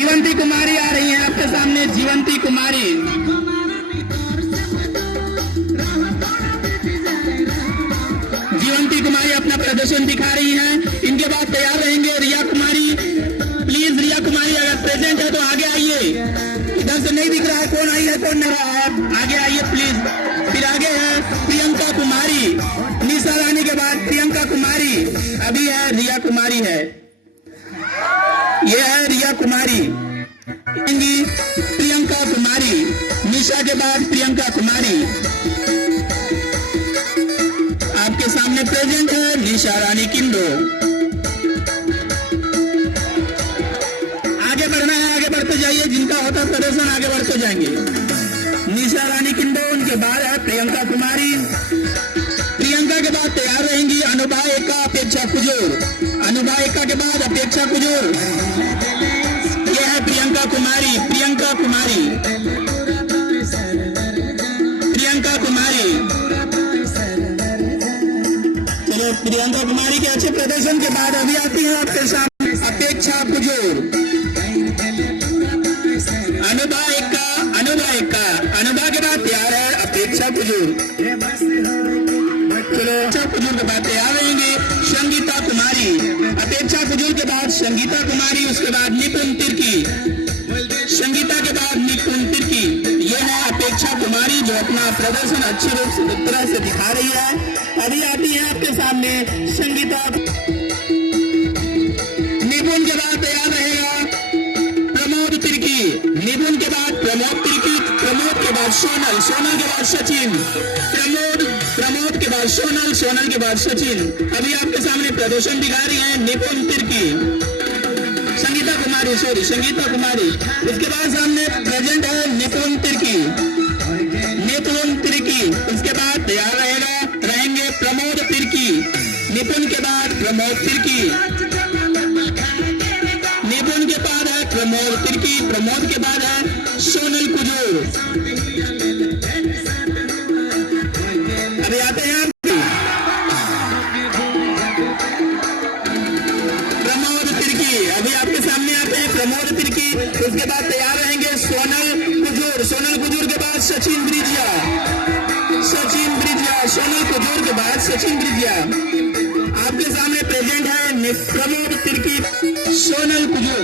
जीवंती कुमारी आ रही है आपके सामने, जीवंती कुमारी। जीवंती कुमारी अपना प्रदर्शन दिखा रही हैं। इनके बाद तैयार रहेंगे रिया कुमारी। प्लीज रिया कुमारी अगर प्रेजेंट है तो आगे आइए। इधर से नहीं दिख रहा है कौन आई है कौन नहीं रहा है, आगे आइए प्लीज। फिर आगे है प्रियंका कुमारी। निशा रानी के बाद प्रियंका कुमारी, अभी है रिया कुमारी है। ये है रिया कुमारी, प्रियंका कुमारी। निशा के बाद प्रियंका कुमारी। आपके सामने प्रेजेंट है निशा रानी किंडो। आगे बढ़ना है, आगे बढ़ते जाइए। जिनका होता प्रदर्शन आगे बढ़ते जाएंगे। निशा रानी किंडो, उनके बाद है प्रियंका कुमारी। प्रियंका के बाद तैयार रहेंगी अनुभा एका, अपेक्षा कुजूर। अनुभा एका के बाद अपेक्षा कुजूर। यह है प्रियंका कुमारी। प्रियंका कुमारी, प्रियंका कुमारी। चलो प्रियंका कुमारी के अच्छे प्रदर्शन के बाद अभी आती है आपके सामने अपेक्षा कुजूर। अनुभा एका, अनुभा एका। अनुभा के बाद तैयार है अपेक्षा कुजूर। चलो अपेक्षा कुजूर के बाद तैयार रहेंगे संगीता कुमारी। अपेक्षा कुजूर के बाद संगीता कुमारी, उसके बाद निपुण तिर्की। संगीता के बाद निपुण तिर्की। यह है अपेक्षा कुमारी जो अपना प्रदर्शन अच्छी रूप से तरह से दिखा रही है। अभी आती है आपके सामने संगीता। निपुण के बाद तैयार रहेगा प्रमोद तिर्की। निपुण के बाद प्रमोद तिर्की। प्रमोद के बाद सोनल। सोनल के बाद सचिन। प्रमोद के बाद सोनल। सोनल के बाद सचिन। अभी आपके सामने प्रदर्शन दिखा रही है निपुण तिर्की, संगीता कुमारी, सॉरी संगीता कुमारी। इसके बाद सामने प्रेजेंट है निपुण तिर्की। निपुण तिर्की। इसके बाद तैयार रहेंगे प्रमोद तिर्की। निपुण के बाद प्रमोद तिर्की। निपुण के बाद है प्रमोद तिर्की। प्रमोद के बाद है सोनल कुजूर। अभी आते हैं प्रमोद तिर्की। अभी आपके सामने आते हैं प्रमोद तिर्की। उसके बाद तैयार रहेंगे सोनल कुजूर। सोनल कुजूर के बाद सचिन ब्रिजिया। सचिन ब्रिजिया। सोनल कुजूर के बाद सचिन ब्रिजिया। आपके सामने प्रेजेंट है प्रमोद तिर्की, सोनल कुजूर।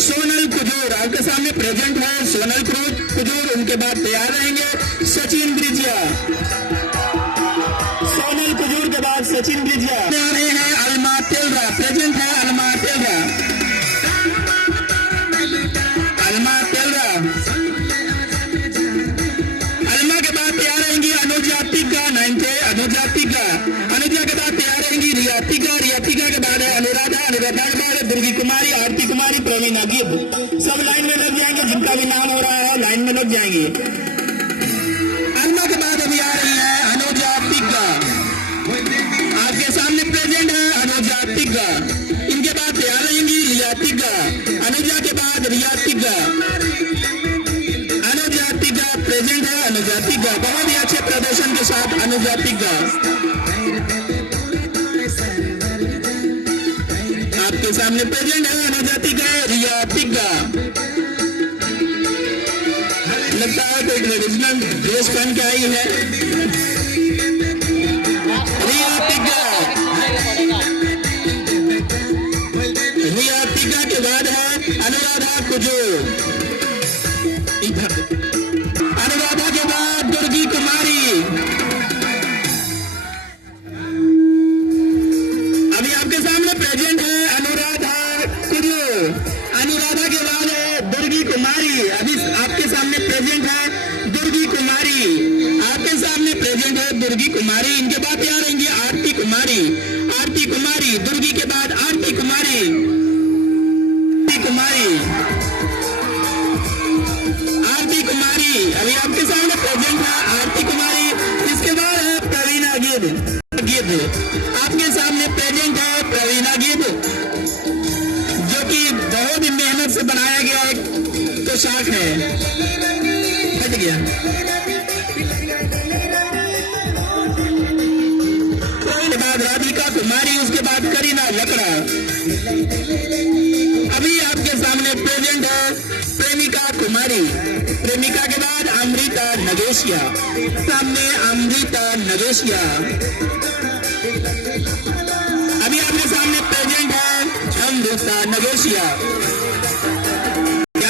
सोनल कुजूर आपके सामने प्रेजेंट है सोनल कुजूर। उनके बाद तैयार रहेंगे सचिन ब्रिजिया। सोनल कुजूर के बाद सचिन ब्रिजिया। आ रहे हैं अलमा तेलरा। प्रेजेंट है अलमा तेलरा। अलमा तेलरा। अलमा के बाद तैयार रहेंगी अनुजा टिग्गा। 9th अनुजा टिग्गा। अनुजा के बाद तैयार रहेंगी रिया टिग्गा। रिया टिग्गा के बाद है अनुराधा। अनुराधा के बाद है दुर्गी कुमारी, आरती कुमारी, प्रवीणा गिब। सब लाइन में लग जाएंगे। जिनका भी नाम हो रहा है लाइन में लग जाएंगे। अलमा के बाद अभी आ रही है अनुजा टिग्गा। आपके सामने प्रेजेंट है अनुजा टिग्गा। इनके बाद तैयार रहेंगी रिया टिग्गा। अनुजा के बाद रिया टिग्गा। अनुजा टिग्गा प्रेजेंट है। अनुजा टिग्गा बहुत ही अच्छे प्रदर्शन के साथ अनुजा टिग्गा। आपके सामने प्रेजेंट है अनुजा टिग्गा, रिया टिग्गा। लगता है कोई ट्रेडिशनल ड्रेस पहन के आई है। रिया टिग्गा। रिया टिग्गा के बाद है अनुराधा कुजूर। अनुराधा के बाद दुर्गी कुमारी। अभी आपके सामने प्रेजेंट है अनुराधा कुजूर। अनुराधा के बाद है दुर्गी कुमारी। अभी आपके सामने प्रेजेंट है दुर्गी कुमारी। आपके सामने प्रेजेंट है दुर्गी कुमारी। इनके बाद तैयार रहेंगी आरती कुमारी। आरती कुमारी। दुर्गी के बाद आरती कुमारी। आरती कुमारी। अभी आपके सामने प्रेजेंट है आरती कुमारी। इसके बाद है प्रवीणा गिब। आपके सामने प्रेजेंट है प्रवीणा गिब, जो कि बहुत ही मेहनत से बनाया गया एक पोशाक है। हट गया। उसके बाद राधिका कुमारी। उसके बाद लकड़ा। अभी आपके सामने प्रेजेंट है प्रेमिका कुमारी। प्रेमिका के बाद अमृता नगेशिया। सामने अमृता नगेशिया। अभी आपके सामने प्रेजेंट है अमृता नगेशिया।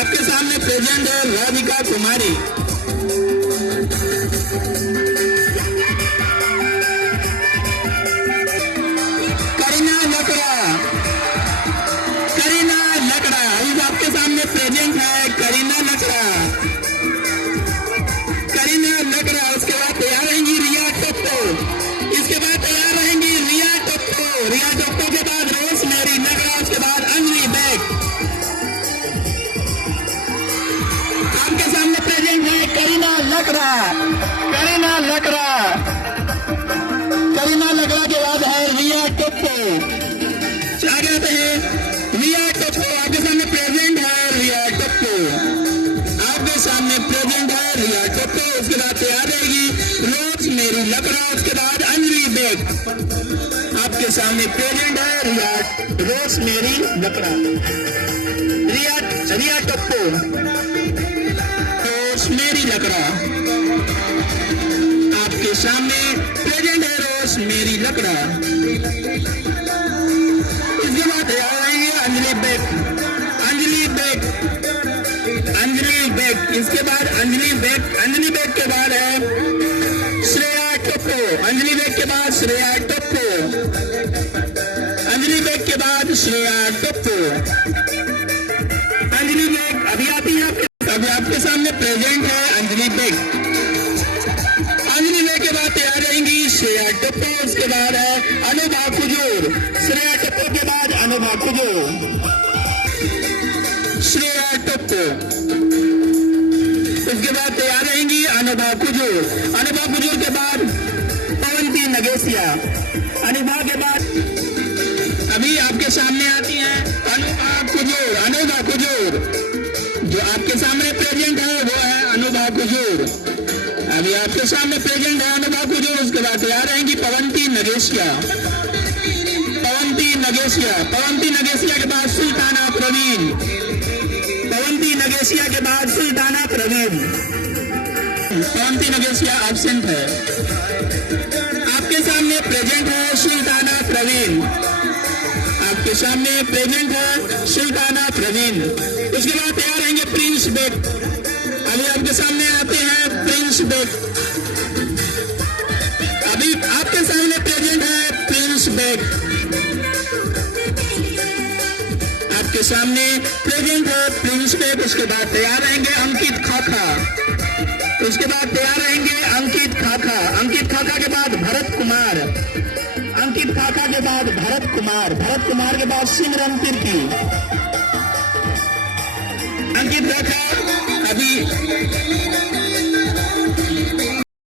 आपके सामने प्रेजेंट है राधिका कुमारी। करीना लकड़ा। करीना लकड़ा। अभी आपके सामने प्रेजेंट है करीना लकड़ा। करीना लकड़ा। उसके बाद तैयार रहेंगी रिया टोप्पो। इसके बाद तैयार रहेंगी रिया टोप्पो। रिया टोप्पो के बाद रोजमेरी लकड़ा। उसके बाद अंजलि बेग। आपके सामने प्रेजेंट है करीना लकड़ा। करीना लकड़ा। करीना लकड़ा के बाद है रिया टोप्पो। आ जाते हैं रिया टोप्पो। आपके सामने प्रेजेंट है रिया टोप्पो। आपके सामने प्रेजेंट है रिया टोप्पो। उसके बाद तैयार रहेगी रोजमेरी लकड़ा। उसके बाद अंजलि बेग। आपके सामने प्रेजेंट है रिया रोजमेरी लकड़ा। रिया टोप्पो रोजमेरी लकड़ा। आपके सामने प्रेजेंट है रोजमेरी लकड़ा। इसके बाद तैयार रहेंगे अंजलि बेग। अंजलि बेग। अंजलि बेग। इसके बाद अंजलि बेग। अंजलि बेग के बाद है श्रेया टोप्पो। अंजलि बेग के बाद श्रेया टोप्पो। अंजलि बेग के बाद श्रेया टोप्पो। अंजलि बेग अभी आती है। अभी आपके सामने प्रेजेंट है अंजलि बेग। अंजलि बेग के बाद तैयार रहेंगी श्रेया टोप्पो। उसके बाद है अनुभा कुजूर। श्रेया टोप्पो के बाद अनुभा कुजूर। श्रेया टोप्पो। उसके बाद तैयार रहेंगी अनुभा कुजूर। अनुभा कुजूर के बाद पवंती नगेशिया। अनुभा के बाद अभी आपके सामने आती हैं अनुभा कुजूर। अनुभा कुजूर जो आपके सामने प्रेजेंट है वो है अनुभा कुजूर। अभी आपके सामने प्रेजेंट है अनुभा कुजूर। उसके बाद तैयार रहेंगी पवंती नगेशिया। पवंती नगेशिया। पवंती नगेशिया के बाद सुल्ताना प्रवीण। पवंती नगेशिया के बाद सुल्ताना प्रवीण। पवंती नगेशिया एब्सेंट है। आपके सामने प्रेजेंट है सुल्ताना प्रवीण। आपके सामने प्रेजेंट है सुल्ताना प्रवीण। उसके बाद तैयार रहेंगे प्रिंस बेग। अभी आपके सामने आते हैं प्रिंस बेग। अभी आपके सामने प्रेजेंट है प्रिंस बेग। आपके सामने प्रेजेंट है प्रिंस बेग। उसके बाद तैयार रहेंगे अंकित खाखा। उसके बाद तैयार रहेंगे अंकित खाखा। अंकित खाखा के बाद भरत कुमार। अंकित खाखा के बाद भरत कुमार। भरत कुमार के बाद सिमरन तिर्की। अंकित खाखा अभी